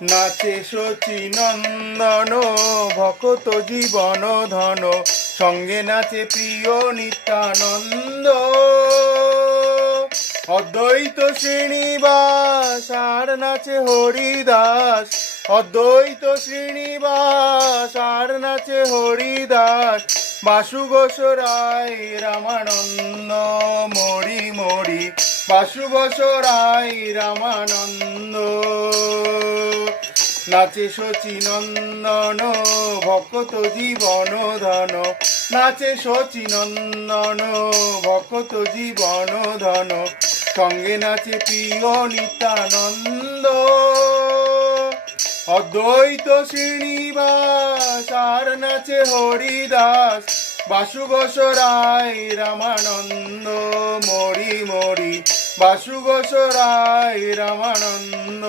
নাচে শচীনন্দন ভকত জীবন ধন, সঙ্গে নাচে প্রিয় নিত্যানন্দ। অদ্বৈত শ্রীনিবাস আর নাচে হরিদাস, অদ্বৈত শ্রীনিবাস আর নাচে হরিদাস। বাসু ঘোষ রায় রামানন্দ মরি মরি, বাসু ঘোষ রায় রামানন্দ। নাচে শচীনন্দন ভকত জীবন ধন, নাচে শচীনন্দন ভকত জীবন ধন, সঙ্গে নাচে প্রিয় নিত্যানন্দ। অদ্বৈত শ্রীনিবাস আর নাচে হরিদাস, বাসু ঘোষ রায় রামানন্দ মরি মরি, বাসু ঘোষ রায় রামানন্দ।